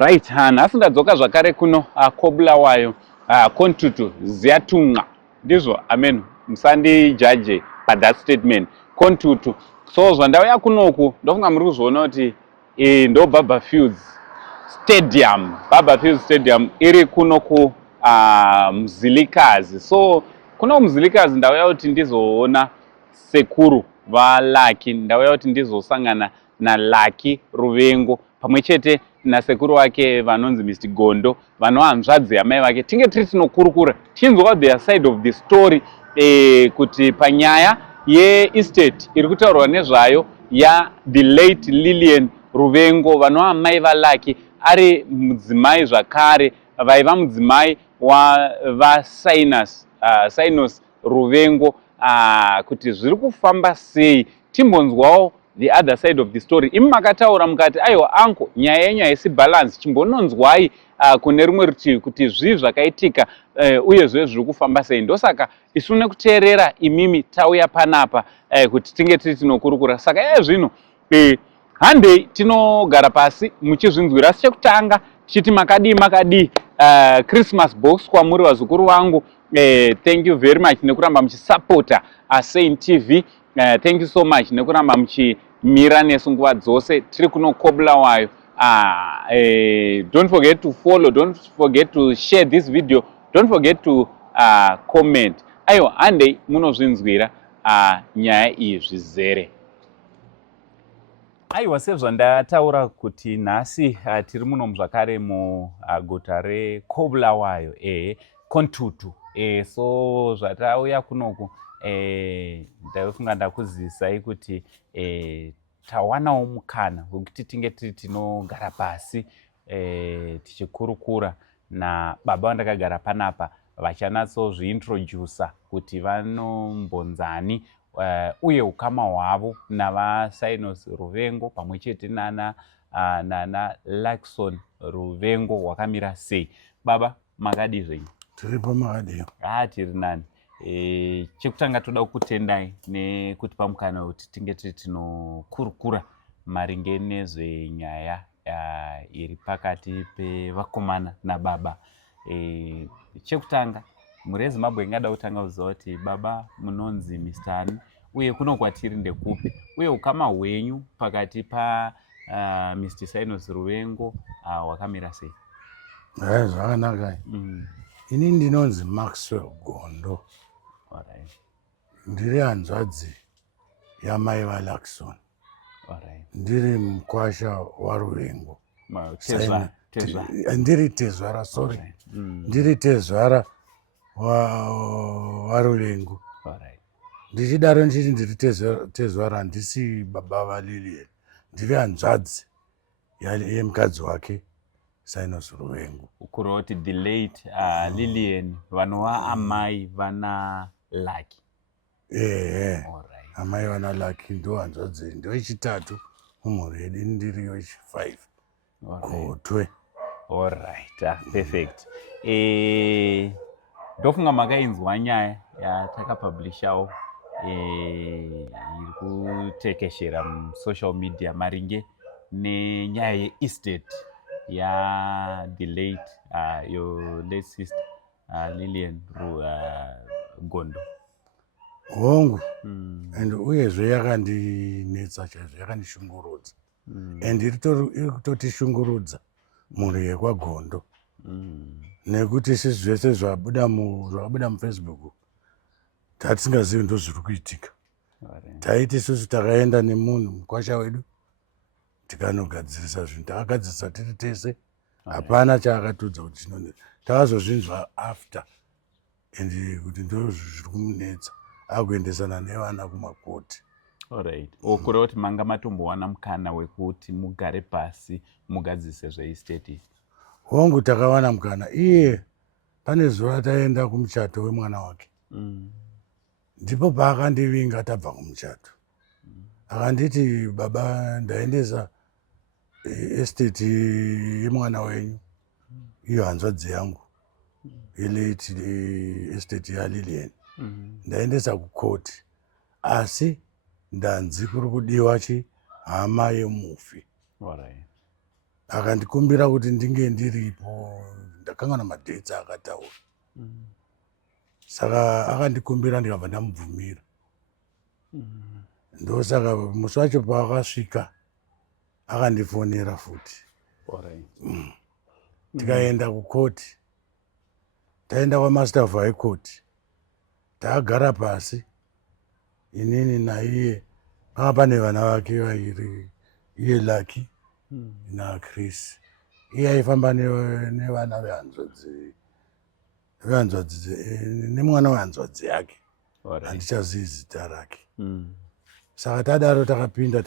Right, nhasi ndadzoka zvakare kuno Kobulawayo Kontutu Ziyatumwa ndizvo amen musandijaje that statement Kontutu. So zvandauya kunoku ndofunga muri kuzviona kuti ndo Baba Fields Stadium. Baba Fields Stadium iri kuno ku Mzilikazi. So kuno Mzilikazi ndauya kuti ndizoona sekuru vaLucky, ndauya kuti ndizosangana naLucky Ruvengo pamwechete nasekuru wake vanonzi Mr. Gondo, vanohanzvadzi yamai vake. Tinge tiri tinokurukura tinzwa their side of the story kuti panyaya yeestate iri kutaurwa nezvayo ya the late Lillian Ruvengo, vanova mai vaLucky, ari mudzimai zvakare vaiva mudzimai Sinus Ruvengo, kuti zviri kufamba sei. Timbonzwawo the other side of the story. Imi makataura mukati aiwa anko nyaya yenyu haisi balance, chimbononzwai kune rumwe rutivi kuti zvii zvakaitika uyezve zviri kufamba sei. Ndosaka isu nekuteerera imimi tauya panapa kuti tinge tiri tinokurukura. Saka zvino handei tinogara pasi muchizvinzwira. Sechekutanga chiti makadii Christmas box kwamuri vazukuru vangu. Thank you very much nekuramba muchisupporta Saint TV. Thank you so much nekuramba muchimira nesu nguva dzose tiri kuno Kobulawayo. Don't forget to follow, don't forget to share this video, don't forget to comment. Aiwa handei munozvinzwira nyaya iyi zvizere. Aiwa sezvandataura kuti nhasi tiri muno zvakare muguta reKobulawayo Kontutu. So zvatauya kunoku ndaifunga ndakuzisai kuti tawanawo mukana wekuti tinge tiri tinogara pasi tichikurukura nababa vandakagara panapa vachanatsozviintrodusa kuti vanombonzani uye ukama hwavo navaSinus Ruvengo pamwechete nana Luckson Ruvengo hwakamira sei. Baba makadii zvenyu? Tiripo makadii? Tiri nani. Chekutanga toda kukutendai nekutipa mukana kuti tinge tiri tinokurukura maringe nezvenyaya iri pakati pevakomana nababa. Chekutanga mhuri yeZimbabwe ingada kutanga kuziva kuti baba munonzi Mr. Ani uye kuno kwatiri ndekupi, uye ukama hwenyu pakati Mr. Sinus Ruvengo hwakamira sei? Zvakanaka. Ini ndinonzi Maxwell Gondo. Alright. Ndiri hanzvadzi yamai vaLuckson. Alright. Ndiri mukwasha waRuvengo. Ndiri tezvara, sorry. Ndiri tezvara waRuvengo. Alright. Ndichidaro ndichiti ndiri tezvara handisi baba vaLillian. Ndiri hanzvadzi yemukadzi wake Sinus Ruvengo. Kureva kuti the late Lillian vanova amai vana Lucky. Amai vana Lucky ndo hanzvadzi, ndo yechitatu mumhuri yedu, ndiri wechi5 Gotwe. Alright, perfect. Ndofunga makainzwa nyaya yatakapublishawo iri kutekeshera musocial media maringe nenyaya yeestate the late your late sister Lillian Gondo. Hongu. And uyezve yakandinetsa chaizvo, yakandishungurudza. And iri kutotishungurudza mhuri yekwaGondo. Nekuti isi zvese zvabuda muFacebook tatisingazivi ndo zviri kuitika. Taiti isusu takaenda nemunhu mukwasha wedu tikanogadzirisa zvinhu, takagadzirisa tiri tese, hapana chaakatudza kuti chinonde. Takazozvinzwa after and kuti ndo zviri kumunetsa akuendesana nevana kumakoti. Alright. Kureva kuti manga matombowana mukana wekuti mugare pasi mugadzise zveestate? Hongu takawana mukana. Iye pane zuva taenda kumuchato wemwana wake. Ndipo paakandivinga tabva kumuchato. Akanditi, baba ndaendesa estate yemwana wenyu, iyo hanzvadzi yangu, ileti estate yaLillian. Ndaendesa kukoti. Asi ndanzi kuri kudiwa hama yemufi. Alright. akandikumbira kuti ndinge ndiripo, ndakanganwa madhetsi akataura. Saka akandikumbira ndikabva ndamubvumira. Ndosaka musi wacho paakasvika akandifonera futi. Tikaenda kukoti, taenda kwamaster of high court, taagara pasi inini naiye, panga pane vana vake vairi, iye Lucky naChris. Iye aifamba nevana vehanzvadzi nemwana wehanzvadzi yake, handichazivi zita rake. Saka tadaro takapinda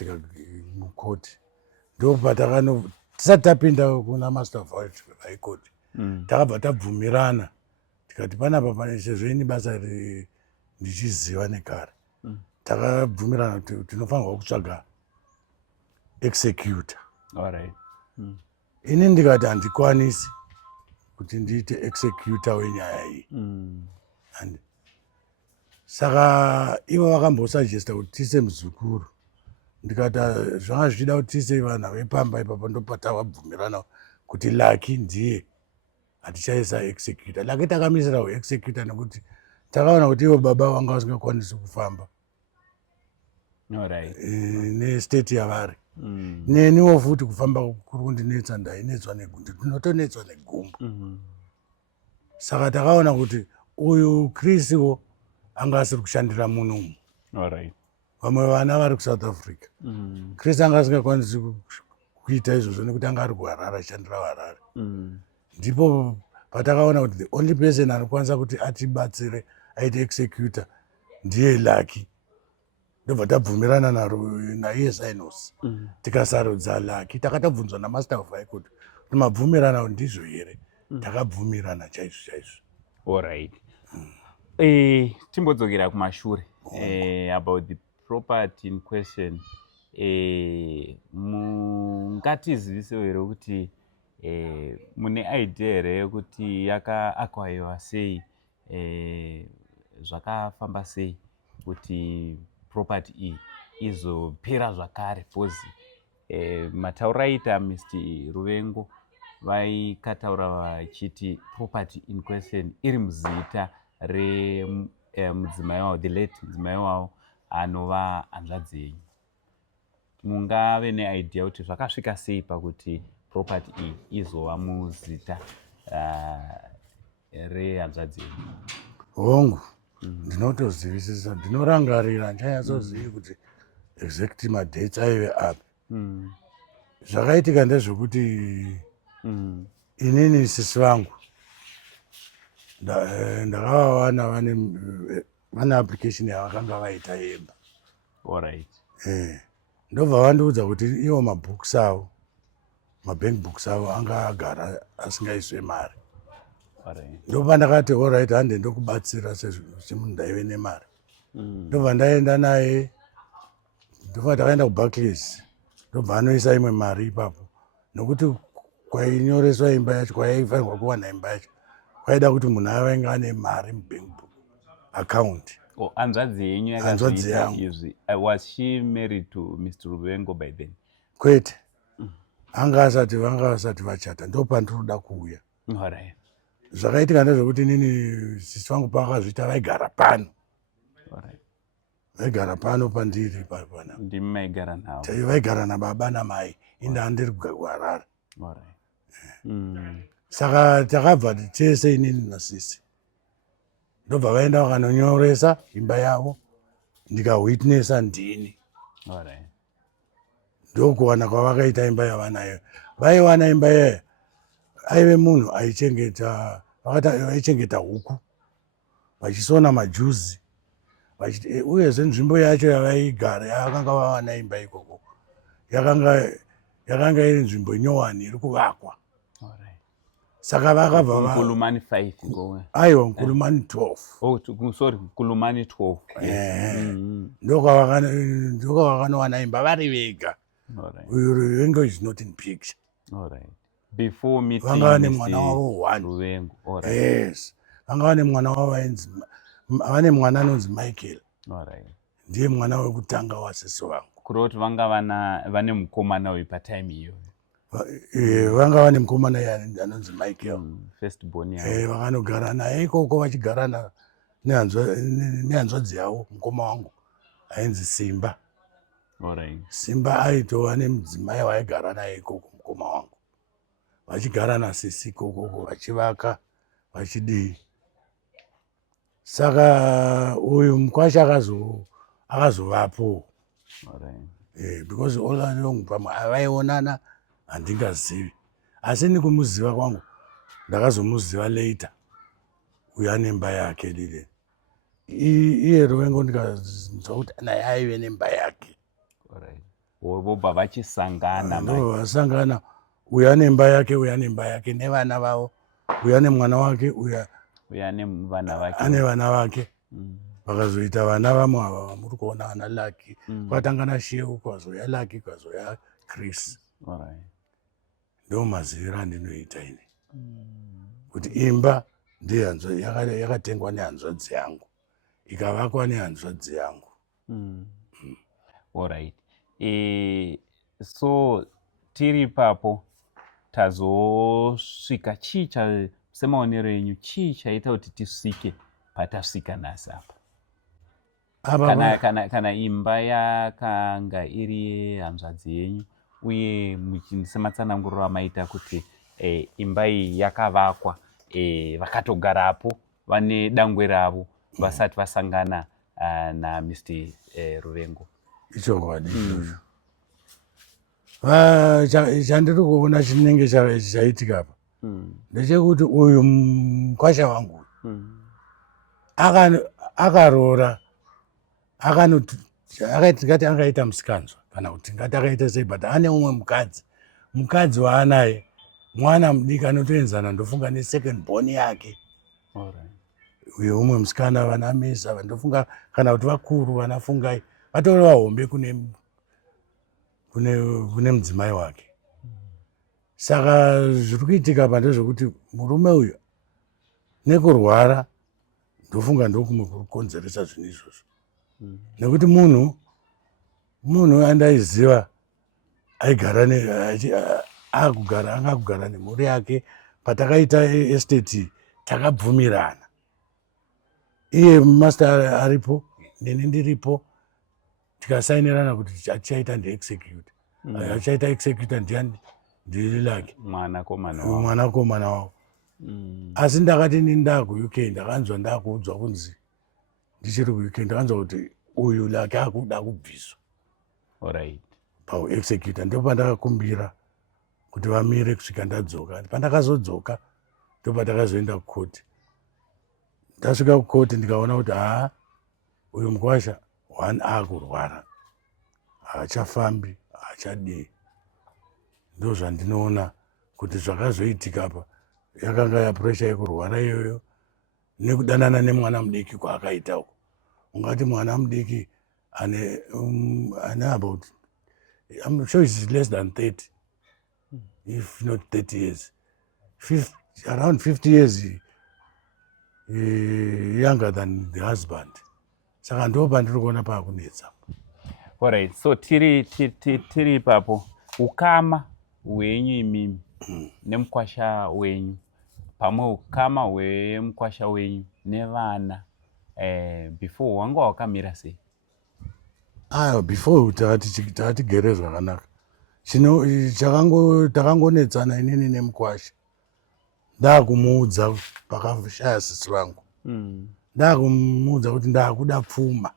mukoti, tisati tapinda kuna master of high court, takabva tabvumirana tikati panapa pane sezvo ini basa ndichiziva nekare, takabvumirana kuti tinofanirwa kutsvaga executor. Ini ndikati handikwanisi kuti ndiite executor wenyaya iyi. Saka ivo vakambosugesta kuti tise muzukuru. Ndikati zvanga zvichida kuti tise vanhu vepamba ipapo, ndopatavabvumirana kuti Lucky ndiye hatichaisa executor. Lucky takamisirawo executor nekuti takaona kuti ivo baba vanga vasingakwanisi kufamba nestate yavari. Neniwo futi kufamba kuri kundinetsa, ndainetswa ndinotonetswa negumbo. Saka takaona kuti uyu Chriswo anga asiri kushandira munhu. Vamwe vana vari kuSouth Africa. Chris anga asingakwanisi kuita izvozvo nekuti anga ari kuHarare achishandira Harare. Ndipo patakaona kuti the only person anokwanisa kuti atibatsire aite executor ndiye Lucky. Ndobva tabvumirana naiye Sinos. Tikasarudza Lucky, takatabvunzwa namaster of high court kuti mabvumirana ndizvo here. Takabvumirana chaizvo chaizvo. Timbodzokera kumashure about the property in question. Mungatizivise here kuti mune idea here yekuti yakaakwayiwa sei, zvakafamba sei kuti property iyi izopera zvakare, because matauro aita Mr. Ruvengo vaikataura vachiti property in question iri muzita remudzimai wavo, the late mudzimai wavo anova hanzvadzi yenyu. Mungave neidea kuti zvakasvika sei pakuti property iyi izova muzita rehanzvadzi yenyu? Hongu, ndinotozivisisa, ndinorangarira, ndichanyasozivi kuti exact madates aive api. Zvakaitika ndezvekuti inini sisi vangu ndakavawana vane application yavakanga vaita yemba. Ndobva vandiudza kuti ivo mabooks avo, mabank books avo anga agara asingaiswe mari. Ndobva ndakati allright, hande ndokubatsira semunhu ndaive nemari. Ndobva ndaenda naye, ndobva takaenda kuBarclays, ndobva anoisa imwe mari ipapo, nokuti kwainyoreswa imba yacho, kwaifanirwa kuwana imba yacho, kwaida kuti munhu ainge ane mari mubank book account. Hanzvadzi yenyu yakazviita izvi. Was she married to Mr. Ruvengo by then? Kwete, vanga vasati vachata, ndopandinoda kuuya. Zvakaitika ndezvekuti nini sisi vangu pakazviita vaigara pano. Vaigara pano pandiri pana. Ndimi maigara navo? Vaigara nababa namai, ini handiri kuHarare. Saka takabva tese inini nasisi. Ndobva vaenda vakanonyoresa imba yavo, ndikawitnessa ndini. Ndokuwana kwavakaita imba yavanayo. Vaiwana imba yayo, aive munhu aichengeta huku, vachisona majuzi, uyezve nzvimbo yacho yavaigara, yakanga vawana imba ikoko, yakanga iri nzvimbo nyowani iri kuvakwa. Saka vakabva Nkulumani 5 ngowe. Aiwa, Nkulumani 12. Oh, sorry, Nkulumani 12. Ndokavakanowana imba vari vega. Ruvengo is not in picture. Before meeting vanga vane mwana wavo Ruvengo. Yes, vanga vane mwana wavo vane mwana anonzi Michael. Ndiye mwana wekutanga wasisi vangu. Kuroti vanga vane mukomana wepatime iyoyo. vanga vane mukomana anonzi Michael first born yavo. vakanogara naye ikoko vachigara nehanzvadzi yavo mukoma wangu ainzi Simba. Simba aitova nemudzimai waigara naye ikoko mukoma wangu, vachigara nasisi ikoko vachivaka vachidii. Saka uyu mukwasha akazovapo because all along pamwe avaionana handingazivi, asi nikumuziva kwangu ndakazomuziva later. Uyu anemba yake lile iye Ruvengo ndikazwa kuti naye aive nemba yake. Vobva vachisangana, vasangana, uyu anemba yake, uyu anemba yake nevana vavo, uyu ane mwana wake, uyu ane vana vake. Vakazoita vana vamwe ava vamuri kuona vana Lucky, kwatanga naSheu, kwazoya Lucky, kwazoya Chris. Ndo maziviro andinoita ini kuti imba yakatengwa nehanzvadzi yangu ikavakwa nehanzvadzi yangu. Alright. So tiri papo tazosvika chii semaonero enyu, chii chaita kuti tisvike patasvika nhasi apa? Kana imba yakanga iri hanzvadzi yenyu uye sematsananguriro amaita kuti imba iyi yakavakwa vakatogarapo vane dangwe ravo vasati vasangana naMr Ruvengo. Ichokwadi chandiri kuona chinenge chaitika apa ndechekuti uyu mukwasha wangu akaroora, ngati angaita musikanzwa kana kuti ngati akaita sei, but ane umwe mukadzi waanaye, mwana mudiki anotoenzana ndofunga nesecond born yake. Uye umwe musikana vanamisa vandofunga kana kuti vakuru vanafungai vatori vahombe kune mudzimai wake. Saka zviri kuitika apa ndezvekuti murume uyu nekurwara ndofunga ndokumwe kuri kukonzeresa zvinhu izvozvo, nekuti munhu andaiziva anga kugara nemhuri yake. Patakaita estate takabvumirana, iye master aripo neni ndiripo, tikasainirana kuti achaita ndiexecute. Achaita execute ndiani? Ndiri Lucky, mwanakomana wavo. Asi ndakati nindaa kuUK ndakanzwa ndakuudzwa kunzi ndichiri kuUK ndakanzwa kuti uyu Lucky akuda kubviswa pauexecuta. Ndipo pandakakumbira kuti vamire kusvika ndadzoka. Pandakazodzoka ndipo pandakazoenda kukoti. Ndasvika kukoti ndikaona kuti uyu mukwasha akurwara, haachafambi, haachadii. Ndo zvandinoona kuti zvakazoitika apa yakanga yapuresha yekurwara iyoyo nekudanana nemwana mudiki kwaakaita uko. Ungati mwana mudiki ane about, I'm sure he's less than 30, if not 30 years. Around 50 years younger than the husband. Saka ndo pandiri kuona paakunetsa. Alright, so tiri papo ukama hwenyu imimi nemukwasha wenyu, pamwe ukama hwemukwasha wenyu nevana before wanga wakamira sei? Before tatigere zvakanaka. Takangonetsana inini nemukwasha. Ndakumuudza pakashaya sisi vangu. Ndakumuudza kuti ndakuda pfuma.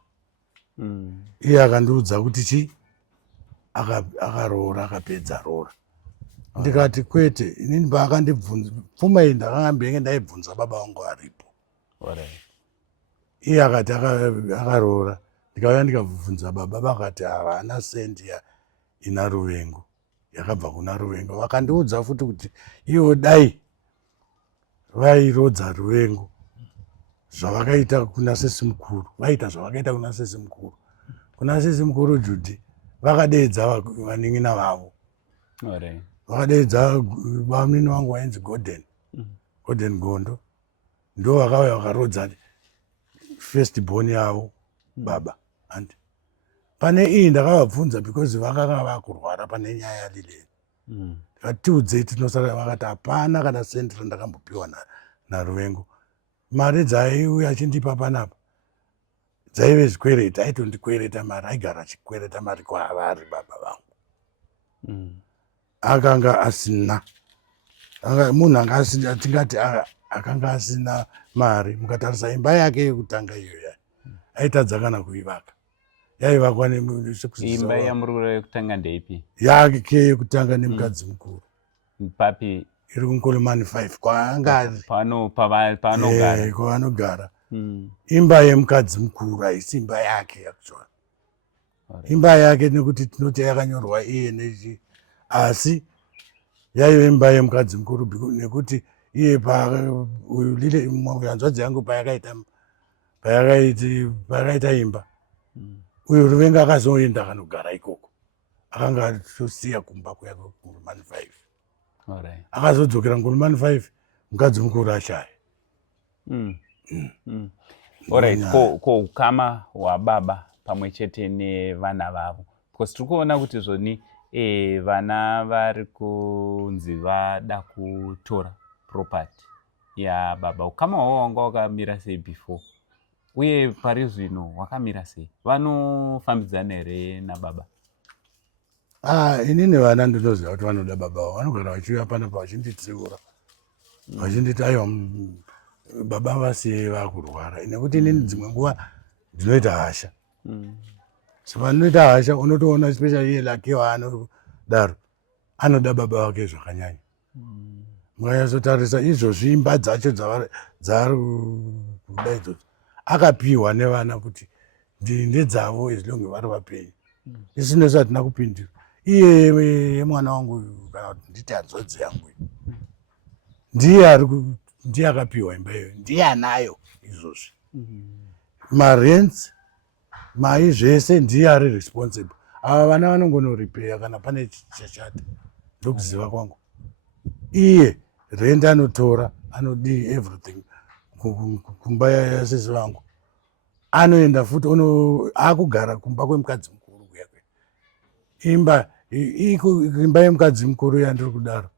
Iye akandiudza kuti chi akaroora, akapedza roora. Ndikati kwete, inini paakandibvunza pfuma iyi ndakangambenge ndaibvunza baba vangu aripo. Iye akati akaroora. Ndikauya ndikabvunza baba, vakati havana sendi ina Ruvengo, yakabva kuna Ruvengo. Vakandiudza futi kuti ivo dai vairodza Ruvengo zvavakaita kuna sesi mukuru, vaita zvavakaita kuna sesi mukuru. Kuna sesi mukuru Judy vakadeedza vanin'ina vavo. Vakadeedza vamunini wangu wainzi Gordon Gondo, ndo vakauya vakarodza first born yavo baba. And pane iyi ndakavabvunza because vakanga vakurwara pane nyaya lile. Katiudze tinosara vakati hapana kana sendi randakambopiwa naRuvengo. Mari dzaiuya achindipa panapa dzaive zvikwereti, aitondikwereta mari, aigara achikwereta mari kwavari baba vangu. Akanga asina, munhu anga asina, tingati akanga asina mari. Mukatarisa imba yake yekutanga iyoya aitadza kana kuivaka, yaivakwa imba yamuriro yekutanga ndeipi? Yake yekutanga nemukadzi mukuru. Papi? Iri kuNkolomani 5 kwaanga ari kwavanogara. Imba yemukadzi mukuru, haisi imba yake actually. Imba yake nekuti tinoti yakanyorwa iye nechi, asi yaive imba yemukadzi mukuru nekuti iye hanzvadzi yangu payakaita imba, uyo Ruvengo akazoenda akanogara ikoko, akanga atosiya kumba kuya kuNkolomani 5. Akazodzokera kuNkolomani 5 mukadzi mukuru ashaya. Alright, ko ukama hwababa pamwe chete nevana vavo, because tiri kuona kuti zvoni vana vari kunzi vada kutora property yababa. Ukama hwavo wanga wakamira sei before, uye pari zvino wakamira sei? Vanofambidzana here nababa? Inini vana ndinoziva kuti vanoda baba vavo, vanogara vachiuya panapa vachinditsiura, vachinditi aiwa baba vasiyei vakurwara, nekuti inini dzimwe nguva ndinoita hasha. Saka ndinoita hasha, unotoona especially iye Lucky waanodaro anoda baba vake zvakanyanya. Mukanyatsotarisa izvozvi imba dzacho dzaari kuda idzodzo akapiwa nevana kuti ndedzavo as long vari vapenyu. Isi nesu hatina kupindira. Iye mwana wangu kana kuti nditi hanzvadzi yangu ndiye akapiwa imba iyoyo, ndiye anayo izvozvi. Marents mai zvese ndiye ari responsible. Ava vana vanongonoripeya kana pane chashata, ndokuziva kwangu. Iye rent anotora, anodi everything kumba yasese vangu, anoenda futi akugara kumba kwemukadzi mukuru kuya kuya. Imba yemukadzi mukuru yandiri kudaro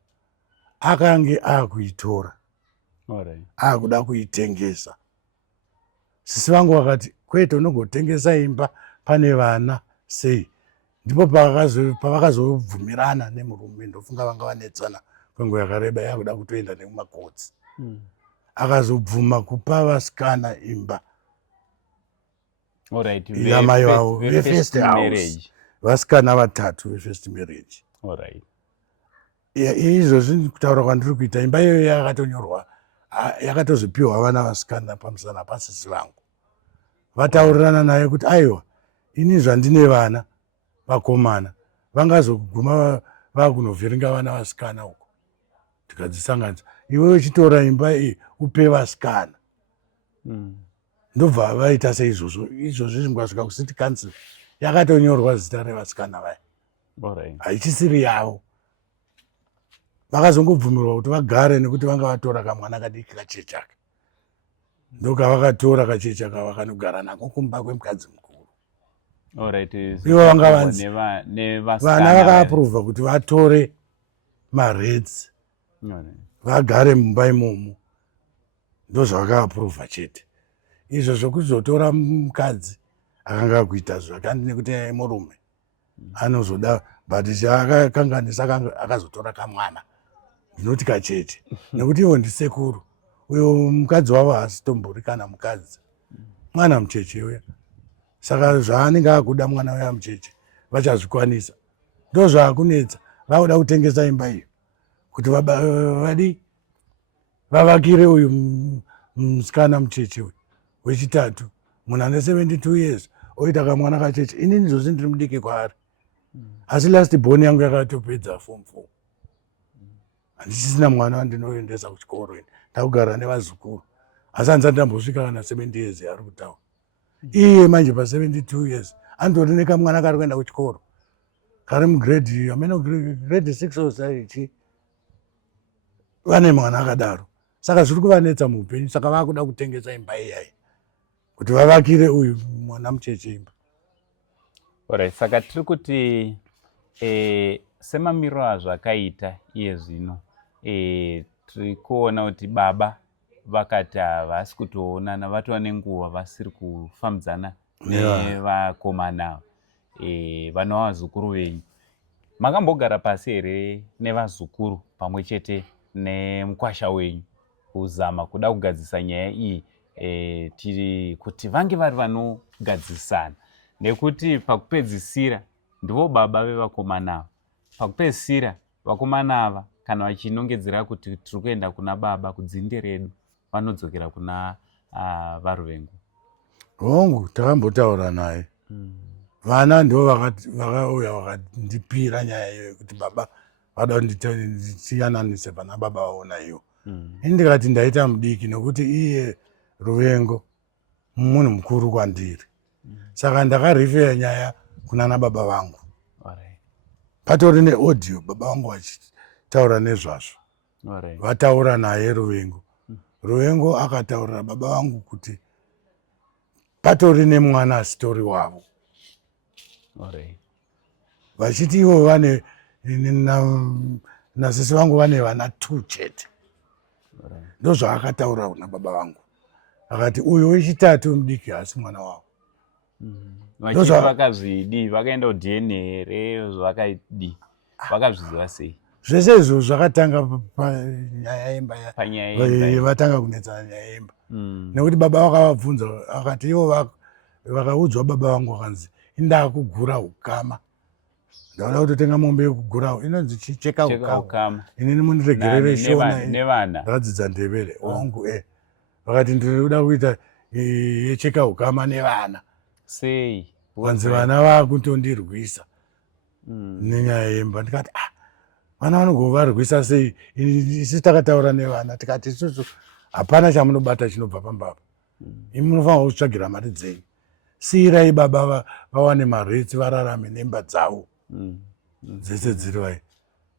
akange akuitora, akuda kuitengesa. Sisi vangu vakati kwete, unongotengesa imba pane vana sei? Ndipo pavakazobvumirana nemurume, ndofunga vanga vanetsana kwenguva yakareba, yakuda kutoenda nemumakotsi. Akazobvuma kupa vasikana imba yamai vavo vefirst house, vasikana vatatu vefirst marriage. Izvozvi kutaura kwandiri kuita, imba iyoyo yakatonyorwa, yakatozopiwa vana vasikana pamusana pasisi vangu. Vataurirana naye kuti aiwa, ini zvandine vana vakomana vangazoguma vakunovhiringa vana vasikana uko. Tikadzisanganisa, iwe uchitora imba iyi upe vasikana. Ndobva vaita seizvozvo. Izvozvi zvingwasvika kucity council yakatonyorwa zita revasikana vaya, haichisiri yavo. Vakazongobvumirwa kuti vagare nekuti vanga vatora kamwana kadiki kachechaka, ndokavakatora kachechaka vakanogara nako kumba kwemukadzi mukuru. Ivo vanga vanzi vana vakaapruvha kuti vatore mareds vagare mumba imomo, ndozvavakaapruvha chete. Izvo zvokuzotora mukadzi akanga akuita zvakandi nekuti murume anozoda, but chaakakanganisa akazotora kamwana, ndinoti kachete, nekuti ivo ndisekuru. Uyo mukadzi wavo haasi tombori kana mukadzi, mwana mucheche uya. Saka zvaanenge akuda mwana uya mucheche vachazvikwanisa. Ndozvaakunetsa, vakuda kutengesa imba iyo kuti vavakire uyu musikana mucheche uyu wechitatu, munhu ane 72 years oita kamwana kacheche. Inini zvozvi ndiri mudiki kwaari, asi last born yangu yakatopedza form 4. Handichisina mwana wandinoendesa kuchikoro, ndakugara nevazukuru, asi hanzati ndambosvika kana 70 years ari kutaura. Iye manje pa72 years andori nekamwana kari kuenda kuchikoro, kari mugrade grade 6 osaichi, vane mwana akadaro. Saka zviri kuvanetsa muupenyu, saka vakuda kutengesa imba iyayi kuti vavakire uyu mwana mucheche imba. Alright, saka tiri kuti semamiriro azvakaita iye zvino tiri kuona kuti baba vakati havasi kutoonana vatova nenguva vasiri kufambidzana nevakomana vanova vazukuru venyu. Makambogara pasi here nevazukuru pamwe chete nemukwasha wenyu kuzama kuda kugadzisa nyaya iyi tiri kuti vange vari vanogadzisana, nekuti pakupedzisira ndivo baba vevakomana ava. Pakupedzisira vakomana ava kana vachinongedzera kuti tiri kuenda kuna baba kudzinde redu vanodzokera kuna varuvengu. Hongu takambotaura naye. Vana ndo vakauya vakandipira nyaya iyo kuti baba vada nditiyananise vana baba vaona iyo. Ndikati ndaita mudiki nekuti iye Ruvengo munhu mukuru kwandiri. Saka ndakarifeya nyaya kunana baba vangu. Patori neaudio baba vangu vachitaura nezvazvo. Vataura naye Ruvengo. Ruvengo akataurira baba vangu kuti patori nemwana asitori wavo. Vachiti ivo vane nasisi vangu vane vana 2 chete. Ndozvaakataura kuna baba vangu. Akati uyu wechitatu mudiki asi mwana wavo. Vachiti vakazvidi vakaenda DNA here zvakadi vakazviziva sei? Zvese izvo zvakatanga panyaya yemba vatanga kunetsana nyaya yemba. Nekuti baba vakavabvunza akati ivo vakaudzwa baba vangu vakanzi inda kugura ukama. Ndauda kutotenga mombe yekugura inonzi chicheka ukama. Inini muniregerere shona ndakadzidza Ndebele hongu vakati ndinoda kuita yecheka ukama nevana. Sei? Vanzi vana vakutondirwisa nenyaya yemba. Ndikati vana vanogovarwisa sei? Isi takataura nevana tikati isusu hapana chamunobata chinobva pambaba. Imi munofanira kutsvagira mari dzenyu. Siyirai baba vawane maretsi vararame nemba dzavo dzese dziri vai.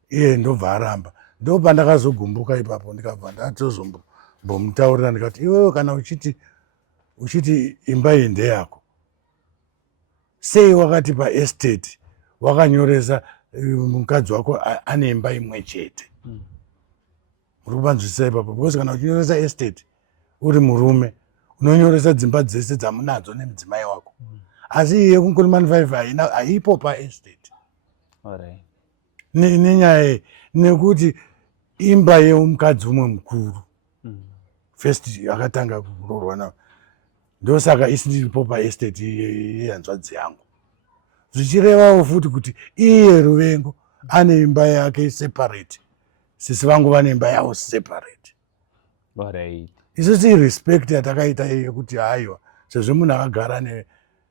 Iye ndobva aramba. Ndopandakazogumbuka ipapo ndikabva ndatozombomutaurira ndikati iwewe kana uchiti imba iyi ndeyako, sei wakati paestate wakanyoresa mukadzi wako ane imba imwe chete? Uri kupanzwisisa ipapo? Because kana uchinyoresa estate uri murume unonyoresa dzimba dzese dzamunadzo nemudzimai wako. Asi iye kuNkulumani 5 haipo paestate. Nenyaya nekuti imba yemukadzi umwe mukuru first akatanga kurorwa nawo, ndosaka isiripo paestate yehanzvadzi yangu. Zvichirevawo futi kuti iye Ruvengo ane imba yake separate, sisi vangu vane imba yavo separate. Isusi respect yatakaita yekuti haiwa sezvo munhu akagara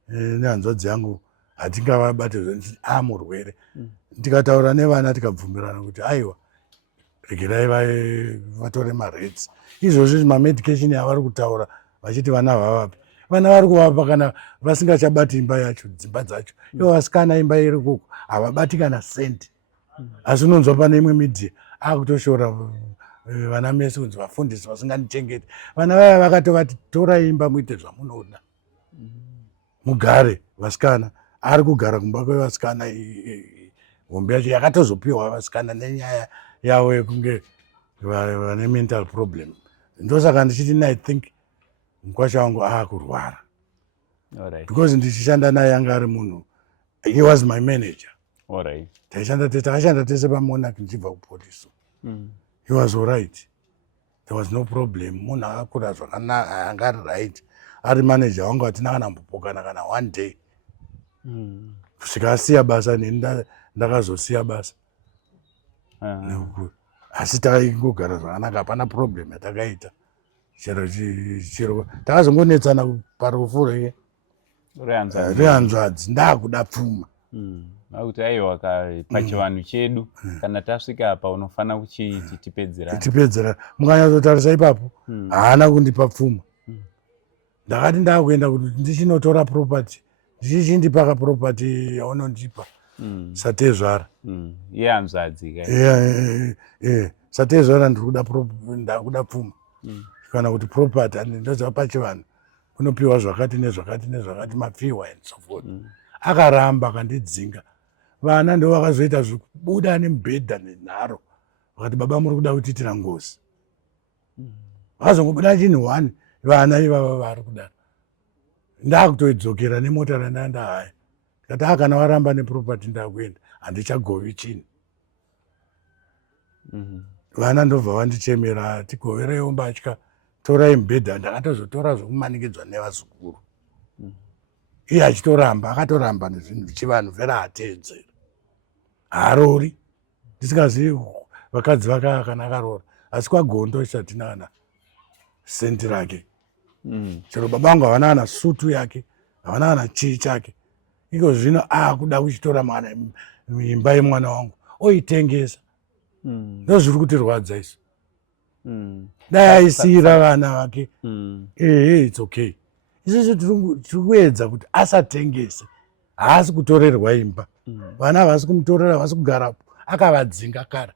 nehanzvadzi yangu hatingavabate murwere. Tikataura nevana tikabvumirana kuti aiwa regerai vatore maretsi. Izvozvo mamedication avari kutaura vachiti vana vavapi, vana vari kuvapa kana vasingachabati imba yacho dzimba dzacho. Ivo vasikana imba iri koko havabati kana sendi. Asi unonzwa pane imwe media akutoshora vana mese kunzi vafundisi vasinganichengeti. Vana vaya vakatovati torai imba muite zvamunoda mugare. Vasikana ari kugara kumba kwevasikana. Hombe yacho yakatozopiwa vasikana nenyaya yavo yekunge vane mental problem. Ndosaka ndichiti I think mukwasha wangu kurwara. Because ndichishanda naye anga ari munhu. He was my manager. Takashanda tese paMonarch ndichibva kuPoliso. He was all right. There was no problem. Munhu akakura zvakanaka anga ari right. Ari manager wangu hatina kana mbopokana kana one day. Kusvika asiya basa neni ndakazosiya basa. Asi takangogara zvakanaka hapana problem yatakaita. Chero takazongonetsana parufu rehanzvadzi ndakuda pfuma. Akuti aiwa pachivanhu chedu kana tasvika apa unofanira kuchiti tipedzera. Mukanyatsotarisa ipapo haana kundipa pfuma. Ndakati ndakuenda kuti ndichinotora property ndichindipaka property yaunondipa Satezvara. Yehanzvadzi Satezvara ndakuda pfuma. Kana kuti property ndoziva pachivanhu kunopiwa zvakati nezvakati nezvakati mapfiwa and so forth. Akaramba akandidzinga. vana ndo vakazoita zvekubuda nemubhedha nenharo vakati baba muri kuda kutiitira ngozi vakazongobuda chinhu 1 vana ivava vari kudaro ndakutoidzokera nemota randanda haya tikati kana waramba nepropati ndakuenda handichagovi chinhu vana ndobva vandichemera tigoverewo mbatya torai mubhedha ndakatozotora zvokumanikidzwa nevazukuru iye achitoramba akatoramba nezvinhu zvichivanhu vera hateedzera haarori ndisingazivi vakadzi vaka kana akarora asi kwagondo isatina kana senti rake chero baba vangu havana kana sutu yake havana kana chii chake iko zvino akuda kuchitora mwana imba yemwana wangu oitengesa ndo zviri kutirwadza isu dai aisiyira vana vake it's okay isusu tiri kuedza kuti asatengese haasi kutorerwa imba vana havasi kumutorera havasi kugarapo akavadzinga kara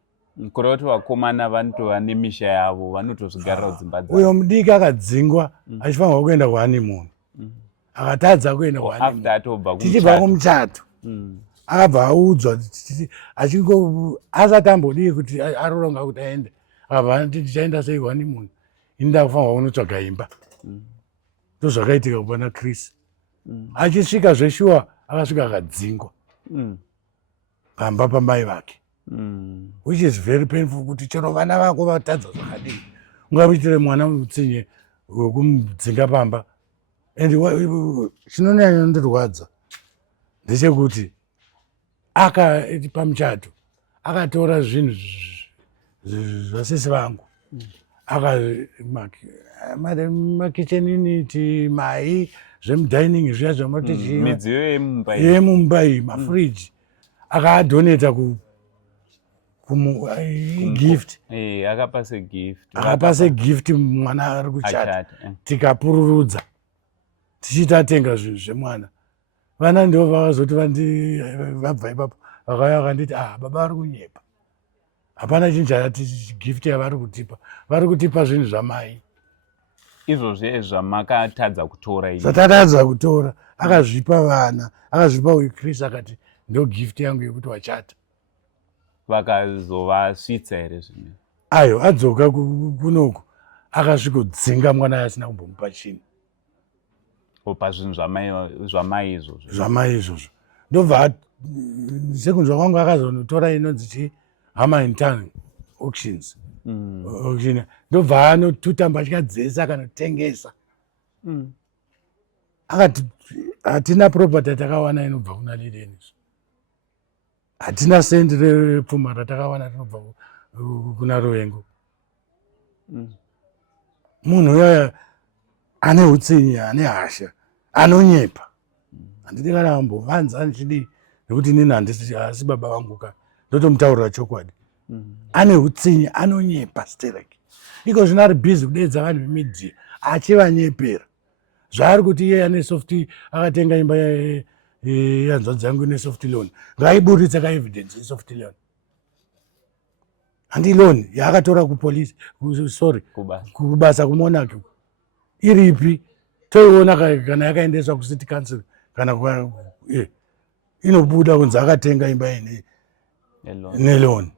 kureva kuti vakomana vanotova nemisha yavo vanotozvigarirawo dzimba dzavo uyo mudiki akadzingwa achifanirwa kuenda kuhanimoni akatadza kuenda kuhanimoni tichibva kumuchato akabva audzwa asati ambodii kuti aroronga kuti aende akabva anoti tichaenda sei kuhanimoni ini ndakufanirwa kunotsvaga imba ndozvakaitika kupana Chris achisvika zveshuwa akasvika akadzingwa pamba pamai vake which is very painful kuti chero vana vako vatadza zvakadii ungamuitire mwana mutsinye wekumudzinga pamba and chinonyanya ndirwadza ndechekuti pamuchato akatora zvinhu zvasisi vangu makichen unity mai zvemudining zviya midziyo yemumba iyi mafriji akaadoneta gift akapa segift mwana ari kuchata tikapururudza tichiti atenga zvinhu zvemwana vana ndo vakazoti vabva ipapo vakauya vakanditi baba vari kunyepa hapana chinhu chati gift yavari kutipa vari kutipa zvinhu zvamai izvozve zvamakatadza kutora zvatatadza kutora akazvipa vana akazvipa uyu Chris akati ndo gift yangu yekuti wachata vakazovasvitsa here zvimwe ayo adzoka kunoku akasvikodzinga mwana asina kumbomupa chinhu pazvinhu zvamai izvozvo ndobva sekunzwa kwangu akazonotora inonzi chi Hamilton auctions ndobva anotuta mbatya dzese akanotengesa akati hatina property takawana inobva kuna Lideni hatina sendi repfuma ratakawana rinobva kuna Ruvengo munhu uyaya ane utsinye ane hasha anonyepa handidi kana ambovanza ndichidii nekuti nini handisi asi baba vangu ka ndotomutaurira chokwadi ane utsinye anonyepa stereki iko zvino ari bhizi kudeedza vanhu vemidhiya achivanyepera zvaari kuti iye ane soft akatenga imba yanzvadzi yangu ine soft loan ngaiburitse kaevidence yesoft loan handi loan yaakatora kupolisi kubasa kumonaki iripi toiona kana yakaendeswa kucity council kana inobuda kunzi akatenga imba ine neloni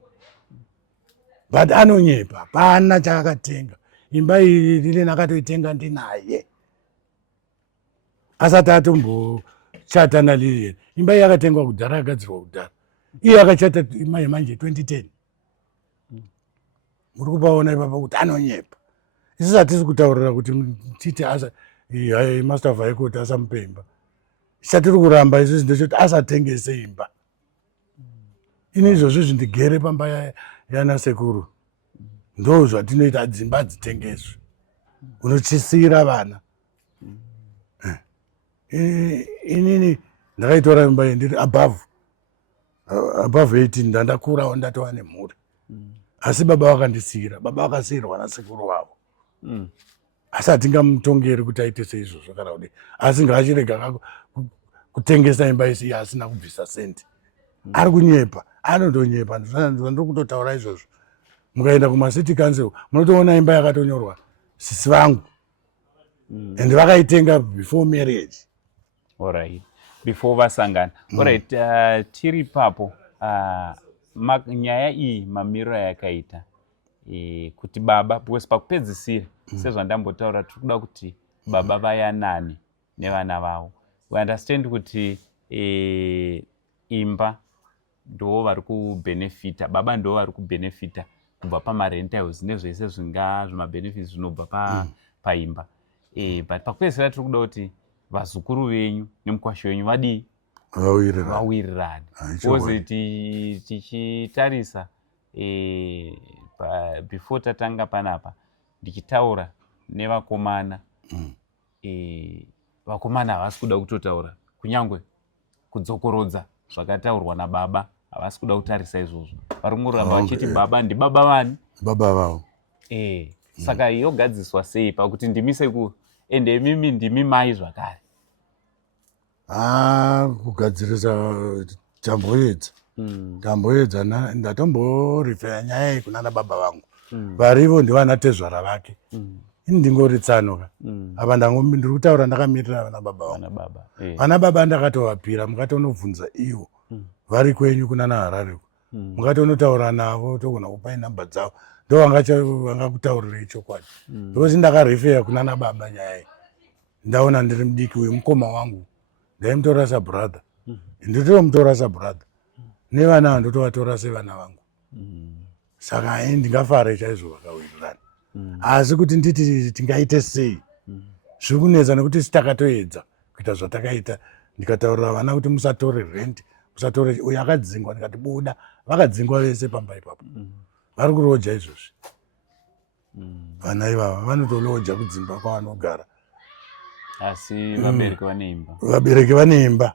but anonyepa pana chaakatenga imba iyi Lideni akatoitenga ndinaye asati atombochata naLideni imba iyi akatengwa kudhara agadzirwa kudhara iye akachata imba yemanje 2010 muri kupaona ipapa kuti anonyepa isusu hatisi kutaurira kuti titi master of high court asamupe imba chatiri kuramba isusu ndechoti asatengese imba ini izvozvo zvindigere pamba yana sekuru ndo zvatinoita dzimba dzitengeswe unochisira vana inini ndakaitora imba iyi ndiri above 18 ndandakurawo ndatova nemhuri asi baba vakandisiyira baba vakasiyirwa nasekuru wavo asi hatingamutongeri kuti aite seizvozvo kana kudii asi ngaachirega kutengesa imba isi asina kubvisa senti ari kunyepa anondonyepa ndiri kutotaura izvozvo mukaenda kumacity council munotoona imba yakatonyorwa sisi vangu and vakaitenga before marriage alright before vasangana. Alright, tiri papo nyaya iyi mamiriro yakaita kuti baba, because pakupedzisira sezvandambotaura tiri kuda kuti baba vayanane nevana vavo. We understand kuti imba ndo vari kubenefita, baba ndo vari kubenefita kubva pamarentals nezvese zvimabenefits zvinobva paimba. But pakupedzisira tiri kuda kuti vazukuru venyu nemukwasha wenyu vadii vawirirane. Because tichitarisa before tatanga panapa ndichitaura nevakomana, vakomana havasi kuda kutotaura kunyangwe kudzokorodza zvakataurwa nababa, havasi kuda kutarisa izvozvo. Vari kungoramba vachiti baba ndibaba vani, baba vavo. Saka yogadziswa sei pakuti ndimi sekuru ende mimi ndimi mai zvakare? Kugadzirisa tamboedza ndatomborifera nyaya iyi kunana baba vangu varivo ndivana tezvara vake. Ini ndingori tsanoka apa ndiri kutaura ndakamirira vana baba vangu. Vana baba ndakatovapira, mukatonobvunza ivo vari kwenyu kunana Harare, mukatonotaura navo togona kupai namba dzavo, ndo vangakutaurirei chokwadi. Because ndakarefera kunana baba nyaya iyi, ndaona ndiri mudiki wemukoma wangu, ndaimutora sabrother, nditomutora sabrother, nevana ndotovatora sevana vangu. Saka ndingafara chaizvo vakawirirana. Asi kuti nditi tingaite sei zviri kunetsa, nekuti sitakatoedza kuita zvatakaita. Ndikataurira vana kuti musatore rent, musatore uyo akadzingwa, ndikati buda, vakadzingwa vese pamba ipapo. Vari kuroja izvozvi. Vana ivava vanotoloja kudzimba kwavanogara. Asi vabereki vane imba. Vabereki vane imba.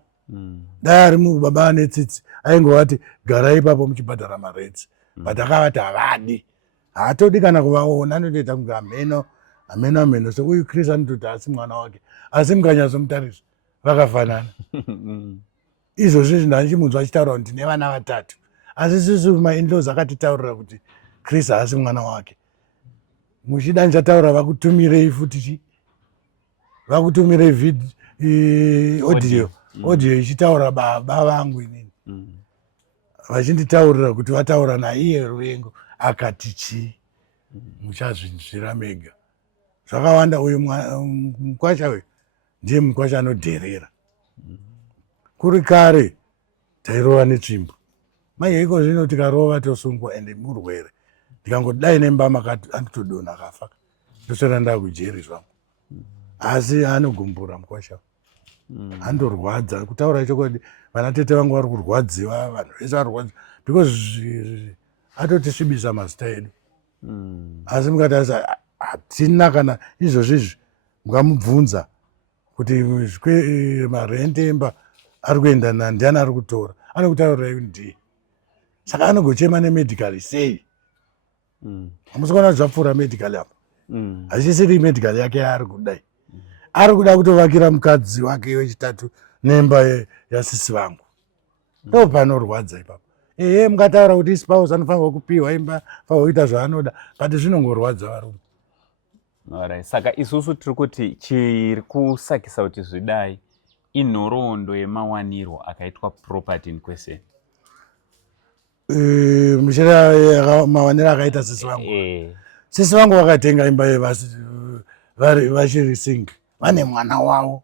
Dai ari baba ane tsitsi aingovati gara ipapo muchibhadhara maretsi. But akavati havadi. Haatodi kana kuvaona, anotoita kunge ameno. So uyu Chris anototi asi mwana wake, asi mukanyatsomutarisa vakafanana. Izvozvi ndandichimunzwa achitaura kuti ndine vana 3, asi sisi ma-in-laws akatitaurira kuti Chris haasi mwana wake. Muchida ndichataura vakutumirei futi vakutumirei audio ichitaura baba vangu inini. Vachinditaurira kuti vataura naiye Ruvengo akati chii, muchazvinzvira mega. Zvakawanda. Uyu mukwasha uyu ndiye mukwasha anodherera. Kuri kare tairova netsvimbo, manje iko zvino tikarova tosungwa ende murwere. Ndikangodai nemba makati anotodonha akafa, ndosvera ndaa kujeri zvangu. Asi anogumbura mukwasha, andorwadza. Kutaura chokwadi, vana tete vangu vari kurwadziwa, vanhu vese vari kurwadziwa because atotisvibisa mazita edu. Asi mukatarisa hatina kana izvozvizvi mukamubvunza kuti marente emba ari kuenda ndiani ari kutora, anokutaurirai kuti ndiye. Saka anogochema nemedical sei. Hamusi kuona zvapfuura medical apa. Hazvisiri medical yake yaari kudai. Ari kuda kutovakira mukadzi wake wechitatu nemba yasisi vangu. Ndo panorwadza ipapo. Mukataura kuti spouse anofanirwa kupiwa imba, fanirwa kuita zvaanoda, but zvinongorwadza varume. Alright, saka isusu tiri kuti chiri kusakisa kuti zvidai inhoroondo yemawanirwo akaitwa property in question. Muchira mawaniro akaita sisi vangu. Sisi vangu vakatenga imba vachiri single, vane mwana wavo.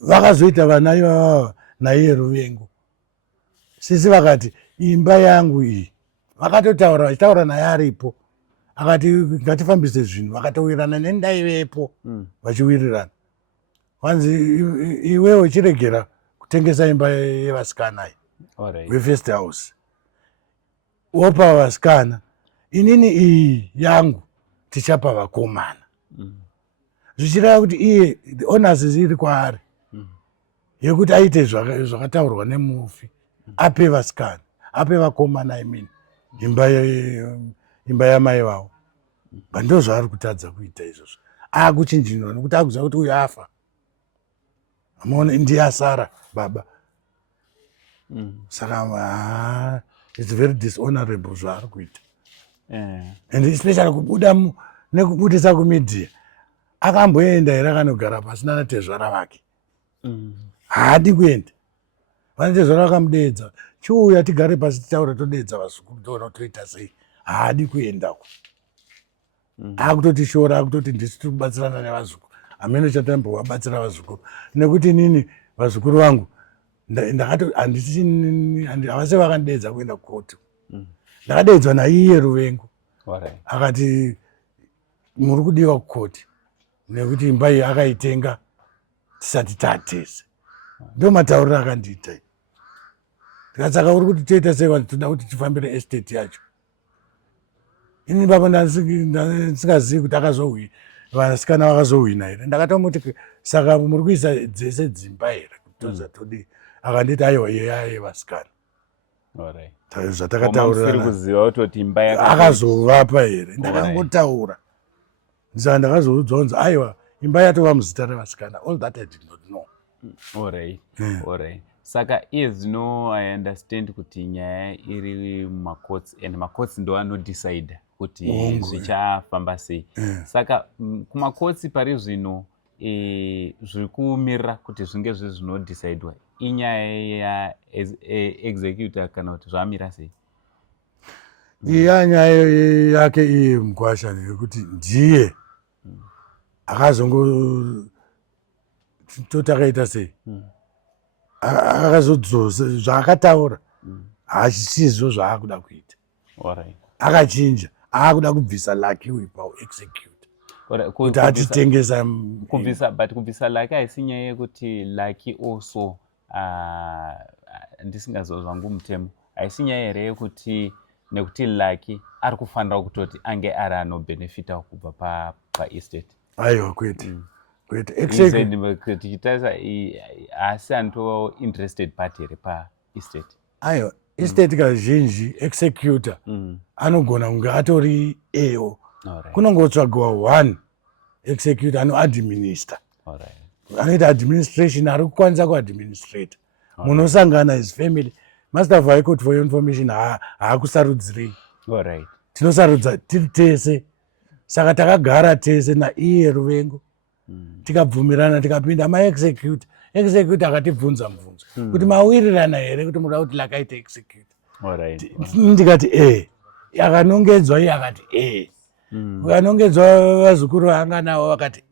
Vakazoita vana ivava naiye Ruvengo. Sisi vakati imba yangu iyi, vakatotaura vachitaura naye aripo, akati ngatifambise zvinhu, vakatowirirana nendaivepo vachiwirirana. Vanzi iwewe chiregera kutengesa imba yevasikana wefirst house, wopa vasikana, inini iyi yangu tichapa vakomana. Zvichireva kuti iye owners iri kwaari yekuti aite zvakataurwa nemufi, ape vasikana, ape vakomana. Imba yamai vavo. Ndo zvaari kutadza kuita izvozvo. Akuchinjinwa nokuti akuziva kuti uyu afa, amaona ndiye asara baba. Saka it's very dishonorable zvaari kuita. And especially kubuda nekubudisa kumedia. Akamboenda here akanogara pasina natezvara vake. haadi kuenda. Vanoti zvona vakamudeedza chiuya tigare pasi titaura todeedza vazukuru toona toita sei. Haadi kuendako. Akutotishora akutoti ndisi tiri kubatsirana nevazukuru. Hamene chatambovabatsira vazukuru. Nekuti nini vazukuru vangu ndakato havasi vakandeedza kuenda kukoti. Ndakadeedzwa naiye Ruvengo. Akati muri kudiwa kukoti nekuti imba iyi akaitenga tisati tatese. Ndo matauriro akandiita. Ndikasaka uri kuti toita sei vanhu toda kuti tifambire estate yacho. Ini baba ndisingazivi kuti akazohwina vanasikana vakazohwina here. Ndakatomuti saka muri kuisa dzese dzimba here kutonza todi. Akanditi aiwa iye vasikana. Zvatakataurirana akazovapa here. Ndakangotaura saka ndakazoudzwa aiwa imba yatova muzita revasikana. All that I did not know. Alright. Saka iye zvino I understand kuti nyaya iri mumakotsi and makotsi ndo anodecide kuti zvichafamba sei. Saka kumakotsi pari zvino zviri kumirira kuti zvinge zvinodecidewa inyaya yaexecutor kana kuti zvamira sei? Iya nyaya yake iye Mugwasha nekuti ndiye akazongo totakaita sei akazodzosa zvaakataura hachisizvo zvaakuda kuita. Akachinja aakuda kubvisa Lucky uyu paexecute kuti atitengesa kubvisa Lucky haisi nyaya yekuti Lucky also ndisingazova zvangu mutemo haisi nyaya here yekuti nekuti Lucky ari kufanira kutoti ange ari anobenefita kubva paestate. Aiwa kwete. Tichitarisa haasi anto interested party here paestate. Aiwa estate kazhinji executor anogona kunge atori eyo. Kunongotsvagwa one executor anoadminister. Anoita administration ari kukwanisa kuadministrata. Munosangana his family. Master of High Court for your information haakusarudzirei. Tinosarudza tiri tese. Saka takagara tese naiye Ruvengo. Tikabvumirana tikapinda maexecute. Execute akatibvunza mubvunzo kuti mawirirana here kuti muda kuti lakaite execute. Ndikati akanongedzwa iye akati akanongedzwa vazukuru vaanga navo vakati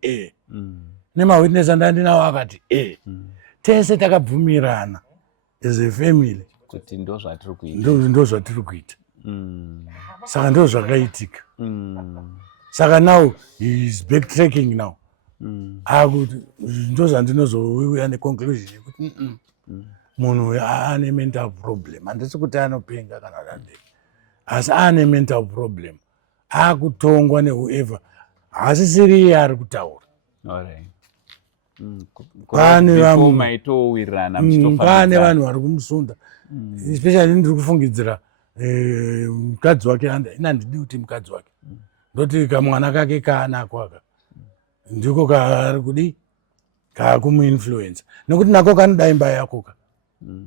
nemawitness andandinawo akati tese takabvumirana as a family kuti ndo zvatiri kuita. Saka ndo zvakaitika. Saka now he is backtracking now. Akuti ndo zvandinozouya neconclusion yekuti munhu ane mental problem. Handisi kuti anopenga kana zvandei, asi ane mental problem. Akutongwa newhoever. Hasisiri iye ari kutaura. Pane vanhu vari kumusunda, especially ndiri kufungidzira mukadzi wake. Handidi kuti mukadzi wake ndoti kamwana kake kaanako aka ndiko kaari kudi kaakumuinfluenza nekuti nako kanoda imba yakoka.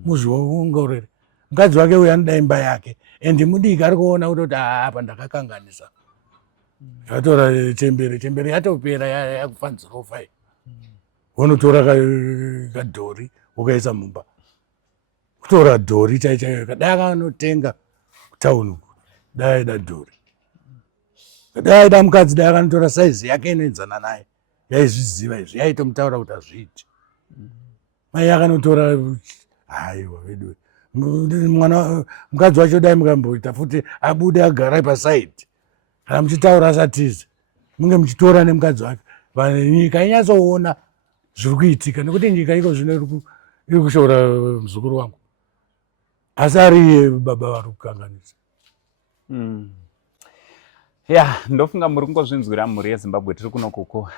Muzviongorere mukadzi wake uyu anoda imba yake and mudiki ari kuona kutoti apa ndakakanganisa. Yatora chembere yatopera yakufa 05. Unotora kadhori ukaisa mumba. Kutora dhori chaichayo kadai akanotenga kutauni dai aida dhori. Kadai aida mukadzi dai akanotora saizi yake inoenzana naye. Yaizviziva izvi yaitomutaura kuti hazviiti. Mai akanotora haiwa vedu. Mwana mukadzi wacho dai mukamboita futi abude agara pasaidi. Kana muchitaura asatize munge muchitora nemukadzi wake. Nyika inyatsoona zviri kuitika nekuti nyika iko zvino iri kushora muzukuru wangu. Asi ari iye baba vari kukanganisa. Ndofunga muri kungozvinzwira mhuri yeZimbabwe tiri kuno kuko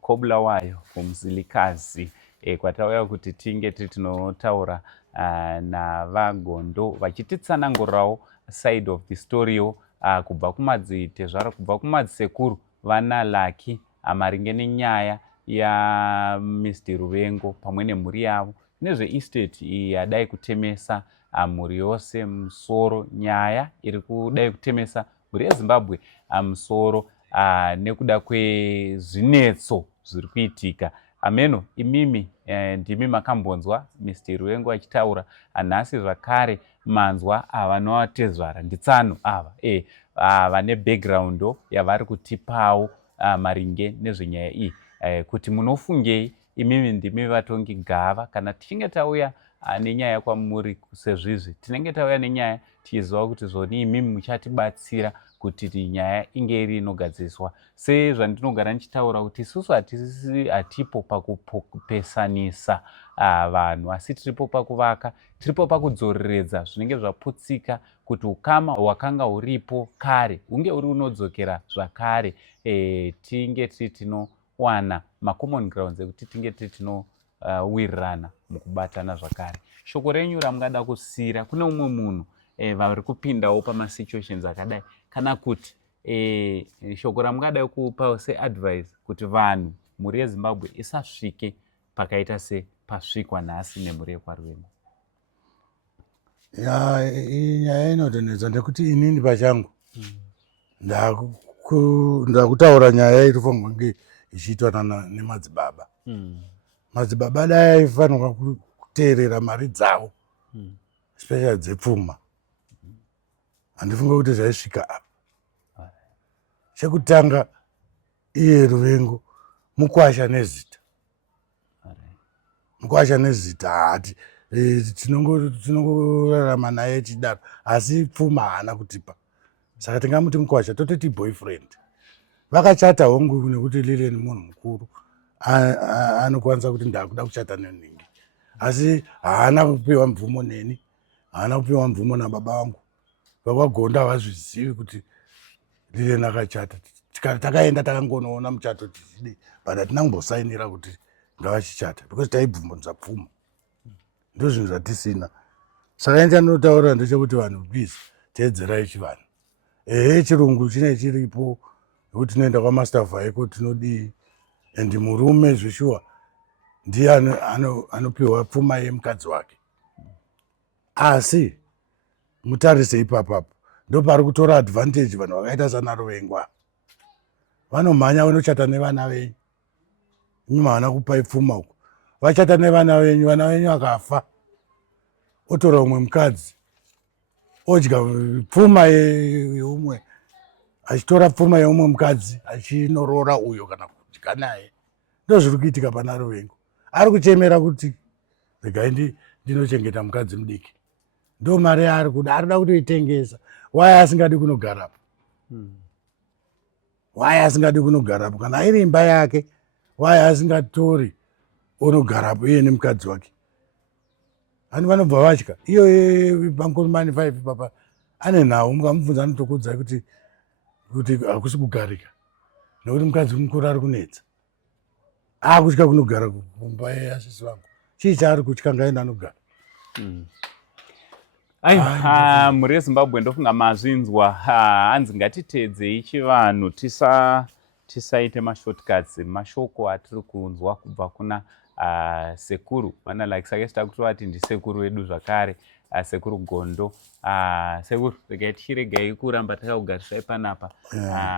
Kobulawayo kuMzilikazi kwatauya kuti tinge tiri tinotaura navagondo vachititsanangurirawo side of the story yo kubva kumadzitezvaro kubva kumadzisekuru vana Lucky maringe nenyaya yaMr Ruvengo pamwe nemhuri yavo nezveestate iyi yadai kutemesa mhuri yose musoro, nyaya iri kudai kutemesa mhuri yeZimbabwe musoro nekuda kwezvinetso zviri kuitika. Ameno imimi ndimi makambonzwa Mr. Ruvengo achitaura. Nhasi zvakare manzwa vanovatezvara nditsano ava vane background yavari kutipawo maringe nezvenyaya iyi, kuti munofungei imimi ndimi vatongi gava kana tichinge tauya nenyaya kwamuri sezvizvi tinenge tauya nenyaya tichiziva kuti zvoni imimi muchatibatsira kuti nyaya inge iri inogadziriswa. Sezvandinogara ndichitaura kuti isusu hatipo pakupesanisa vanhu, asi tiripo pakuvaka, tiripo pakudzoreredza zvinenge zvaputsika kuti ukama hwakanga huripo kare hunge uri unodzokera zvakare, tinge tiri tinowana macommon grounds ekuti tinge tiri tinowirirana mukubatana zvakare. Shoko renyu ramungada kusiyira kune umwe munhu vari kupindawo pamasituations akadai, kana kuti shoko ramungada kupa seadvice kuti vanhu mhuri yeZimbabwe isasvike pakaita sepasvikwa nhasi nemhuri yekwaRuvengo? Nyaya inotonetsa ndekuti inini pachangu ndakutaura nyaya irifanirwa kunge ichiitwa nemadzibaba. Madzibaba dai aifanirwa kuteerera mari dzavo, especially dzepfuma. Handifunga kuti zvaisvika apa. Chekutanga, iye Ruvengo mukwasha nezita. Mukwasha nezita hati tinongorarama naye chidaro, asi pfuma haana kutipa. Saka tingamuti mukwasha, tototi boyfriend. Vakachata hongu nekuti Lilian ni munhu mukuru, anokwanisa kuti ndakuda kuchata neningi, asi haana kupiwa mvumo neni, haana kupiwa mvumo nababa vangu. Vakwagonda havazvizivi kuti Lilian akachata. Takaenda takangonoona muchato tichide, but hatina kumbosainira kuti ngavachichata because taibvumbonza pfuma. Ndo zvinhu zvatisina. Saka ndinotaura ndechekuti vanhu please teedzerai chivanhu. Chirungu chine chiripo kuti tinoenda kwamaster Vaiko tinodii, and murume zveshuwa ndiye anopiwa pfuma yemukadzi wake. Asi mutarise ipapapo ndo pari kutora advantage vanhu vakaita sana Ruvengo. Vanomhanya vanochata nevana venyu, nyuma haana kupai pfuma uko. Vachata nevana venyu, vana venyu vakafa, otora umwe mukadzi odya pfuma yeumwe, achitora pfuma yeumwe mukadzi achinorora uyo kana kudya naye. Ndo zviri kuitika pana Ruvengo. Ari kuchemera kuti regai ndinochengeta mukadzi mudiki. Ndo mari ari kuda, arida kutoitengesa. Why asingadi kunogarapo? Why asingadi kunogarapo? Kana iri imba yake, why asingatori onogarapo iye nemukadzi wake? Vanhu vanobva vatya. Iyo Bankomani 5 papa ane nhau, mukamubvunza anotokuudzai kuti hakusi kugarika, nekuti mukadzi mukuru ari kunetsa. Akutya kunogara kumba yeasisi vangu. Chii chaari kutya? Ngaenda anogara. Mhuri yeZimbabwe ndofunga mazvinzwa. Hanzi ngatiteedzei chivanhu, tisaite mashortcuts. Mashoko atiri kunzwa kubva kuna sekuru vana like saka sita kutovati ndisekuru wedu zvakare, sekuru Gondo. Sekuru regai tichiregai kuramba takakugarisai panapa.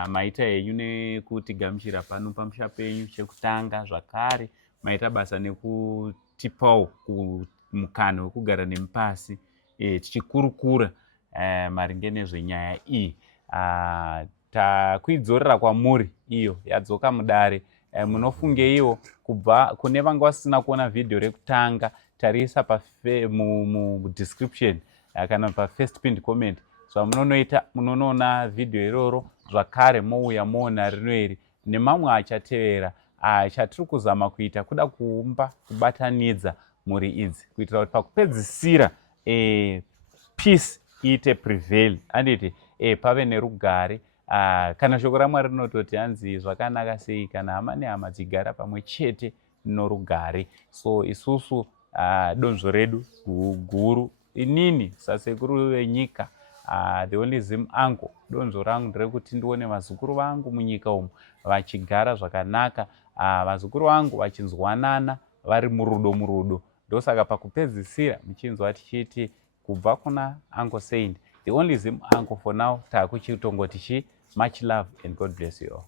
Maita henyu nekutigamuchira pano pamusha penyu. Chekutanga zvakare maita basa nekutipawo mukana wekugara nemupasi tichikurukura maringe nezvenyaya iyi. Takuidzorera kwamuri iyo yadzoka mudare. Munofungeiwo kubva kune vanga vasina kuona vhidhiyo rekutanga, tariisa mudescription kana pafirst pinned comment. Zvamunonoita munonoona vhidhiyo iroro zvakare mouya moona rino iri nemamwe achatevera. Chatiri kuzama kuita kuda kuumba kubatanidza mhuri idzi kuitira kuti pakupedzisira peace iite prevail, anditi pave nerugare. Kana shoko raMwari rinototi hanzi zvakanaka sei kana hama nehama dzigara pamwe chete norugare. So isusu donzvo redu guru, inini sasekuru venyika, the only Zim uncle, donzvo rangu nderekuti ndione vazukuru vangu munyika umu vachigara zvakanaka, vazukuru vangu vachinzwanana vari murudo. Ndosaka pakupedzisira muchinzwa tichiti kubva kuna Uncle Saint, the only Zim uncle for now, takuchitongoti much love and God bless you all.